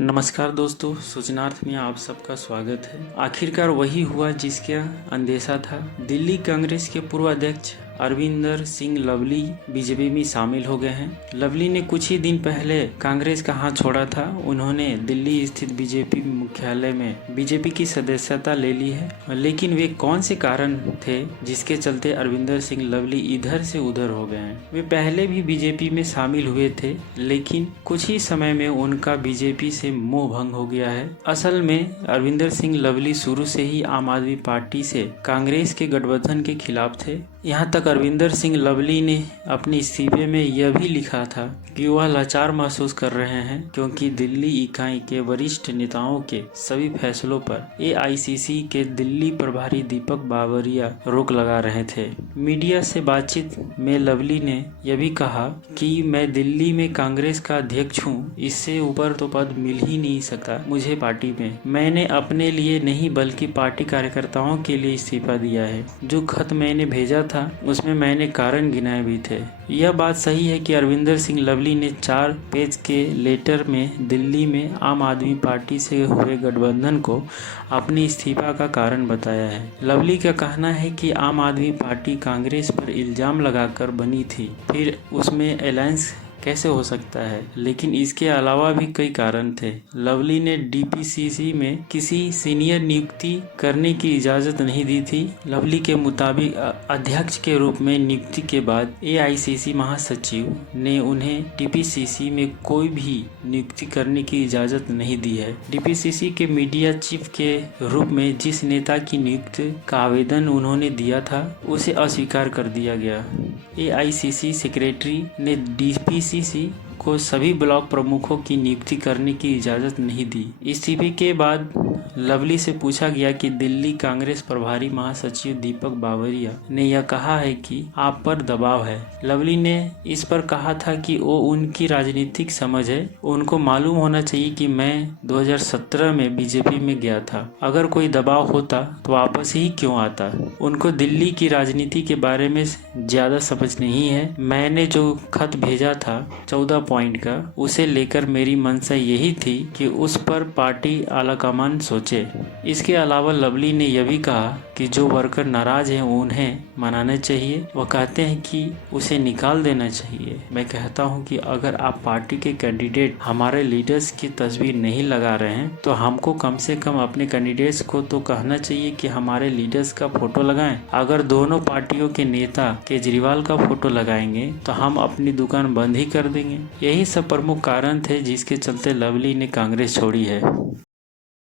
नमस्कार दोस्तों, सूचनार्थ में आप सबका स्वागत है। आखिरकार वही हुआ जिसका अंदेशा था। दिल्ली कांग्रेस के पूर्व अध्यक्ष अरविंदर सिंह लवली बीजेपी में शामिल हो गए हैं। लवली ने कुछ ही दिन पहले कांग्रेस का हाथ छोड़ा था। उन्होंने दिल्ली स्थित बीजेपी मुख्यालय में बीजेपी की सदस्यता ले ली है, लेकिन वे कौन से कारण थे जिसके चलते अरविंदर सिंह लवली इधर से उधर हो गए हैं। वे पहले भी बीजेपी में शामिल हुए थे, लेकिन कुछ ही समय में उनका बीजेपी से मोह भंग हो गया है। असल में अरविंदर सिंह लवली शुरू से ही आम आदमी पार्टी से कांग्रेस के गठबंधन के खिलाफ थे। यहाँ तक अरविंदर सिंह लवली ने अपने इस्तीफे में यह भी लिखा था कि वह लाचार महसूस कर रहे हैं क्योंकि दिल्ली इकाई के वरिष्ठ नेताओं के सभी फैसलों पर एआईसीसी के दिल्ली प्रभारी दीपक बावरिया रोक लगा रहे थे। मीडिया से बातचीत में लवली ने यह भी कहा कि मैं दिल्ली में कांग्रेस का अध्यक्ष हूँ, इससे ऊपर तो पद मिल ही नहीं सकता मुझे पार्टी में। मैंने अपने लिए नहीं बल्कि पार्टी कार्यकर्ताओं के लिए इस्तीफा दिया है। जो खत मैंने भेजा था उसमें मैंने कारण गिनाए भी थे। यह बात सही है कि अरविंदर सिंह लवली ने 4 पेज के लेटर में दिल्ली में आम आदमी पार्टी से हुए गठबंधन को अपने इस्तीफा का कारण बताया है। लवली का कहना है कि आम आदमी पार्टी कांग्रेस पर इल्जाम लगाकर बनी थी, फिर उसमें अलायंस कैसे हो सकता है, लेकिन इसके अलावा भी कई कारण थे। लवली ने डीपीसीसी में किसी सीनियर नियुक्ति करने की इजाज़त नहीं दी थी। लवली के मुताबिक अध्यक्ष के रूप में नियुक्ति के बाद एआईसीसी महासचिव ने उन्हें डीपीसीसी में कोई भी नियुक्ति करने की इजाज़त नहीं दी है। डीपीसीसी के मीडिया चीफ के रूप में जिस नेता की नियुक्ति का आवेदन उन्होंने दिया था उसे अस्वीकार कर दिया गया। एआईसीसी सेक्रेटरी ने डीपीसीसी को सभी ब्लॉक प्रमुखों की नियुक्ति करने की इजाज़त नहीं दी। इस्तीफे के बाद लवली से पूछा गया कि दिल्ली कांग्रेस प्रभारी महासचिव दीपक बावरिया ने यह कहा है कि आप पर दबाव है। लवली ने इस पर कहा था कि वो उनकी राजनीतिक समझ है, उनको मालूम होना चाहिए कि मैं 2017 में बीजेपी में गया था। अगर कोई दबाव होता तो वापस ही क्यों आता। उनको दिल्ली की राजनीति के बारे में ज़्यादा समझ नहीं है। मैंने जो खत भेजा था 14 पॉइंट का, उसे लेकर मेरी मंशा यही थी कि उस पर पार्टी आलाकमान सोचे। इसके अलावा लवली ने यह भी कहा कि जो वर्कर नाराज हैं उन्हें मनाना चाहिए। वह कहते हैं कि उसे निकाल देना चाहिए। मैं कहता हूं कि अगर आप पार्टी के कैंडिडेट हमारे लीडर्स की तस्वीर नहीं लगा रहे हैं तो हमको कम से कम अपने कैंडिडेट्स को तो कहना चाहिए कि हमारे लीडर्स का फोटो लगाएं। अगर दोनों पार्टियों के नेता केजरीवाल का फोटो लगाएंगे तो हम अपनी दुकान बंद ही कर देंगे। यही सब प्रमुख कारण थे जिसके चलते लवली ने कांग्रेस छोड़ी है।